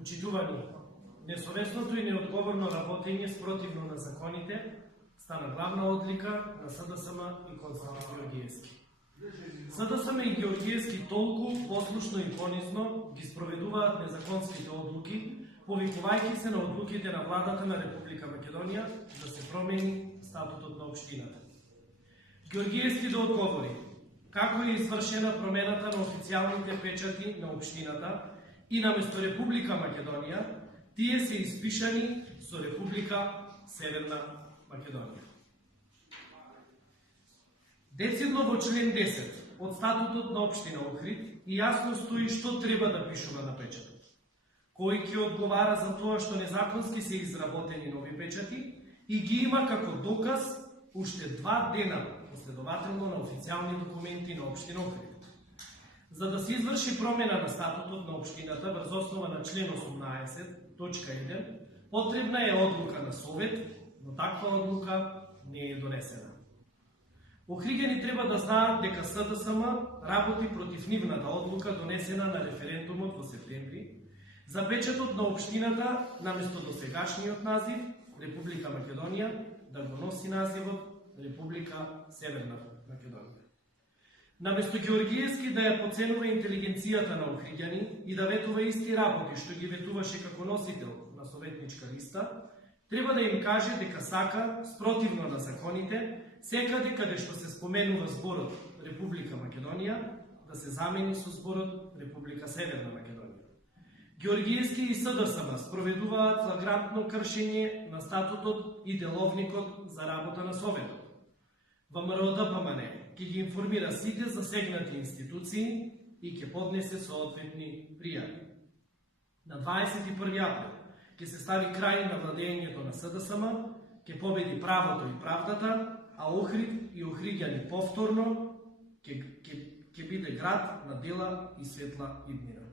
Почитувани, несовесното и неодговорно работење спротивно на законите стана главна одлика на СДСМ и Константин Георгиевски. СДСМ и Георгиевски толку послушно и понизно ги спроведуваат незаконските одлуки, повикувајќи се на одлуките на владата на Република Македонија да се промени статутот на општината. Георгиевски да одговори како е извршена промената на официјалните печати на општината и наместо Република Македонија, тие се испишани со Република Северна Македонија. Децидно во член 10 од статутот на општина Охрид и јасно стои што треба да пишува на печатот. Кој ќе одговара за тоа што незаконски се изработени нови печати и ги има како доказ уште 2 дена последователно на официјални документи на општина Охрид. За да се изврши промена на статутот на општината врз основа на член 18.1, потребна е одлука на Совет, но таква одлука не е донесена. Охриѓани треба да знаат дека СДСМ работи против нивната одлука донесена на референдумот во септември за печатот на општината наместо досегашниот назив Република Македонија да го носи називот Република Северна Македонија. Наместо Георгиевски да ја поценува интелигенцијата на охриѓани и да ветува исти работи што ги ветуваше како носител на советничка листа, треба да им каже дека сака, спротивно на законите, секаде каде што се споменува зборот Република Македонија, да се замени со зборот Република Северна Македонија. Георгиевски и СДСМ спроведуваат флагрантно кршење на статутот и деловникот за работа на Советот. ВМРО-ДПМН ќе ги информира сите засегнати институции и ќе поднесе соодветни пријави. На 21 април ќе се стави крај на владењето на СДСМ, ќе победи правото и правдата, а Охрид и охриѓани повторно ќе биде град на дела и светла иднина.